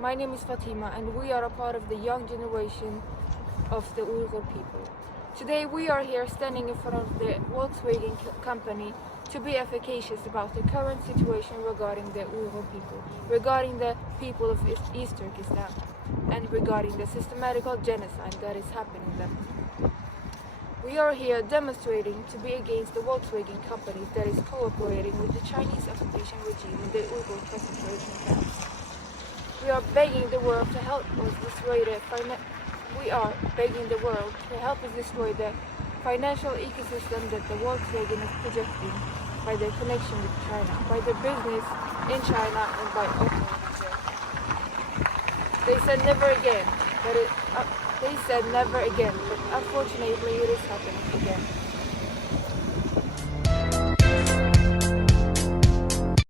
My name is Fatima and we are a part of the young generation of the Uyghur people. Today we are here standing in front of the Volkswagen company to be efficacious about the current situation regarding the Uyghur people, regarding the people of East Turkestan, and regarding the systematical genocide that is happening there. We are here demonstrating to be against the Volkswagen company that is cooperating with the Chinese occupation regime in the Uyghur concentration camps. We are begging the world to help us destroy the financial ecosystem that the Volkswagen is projecting by their connection with China, by their business in China, and by operating there. They said never again, but unfortunately it is happening.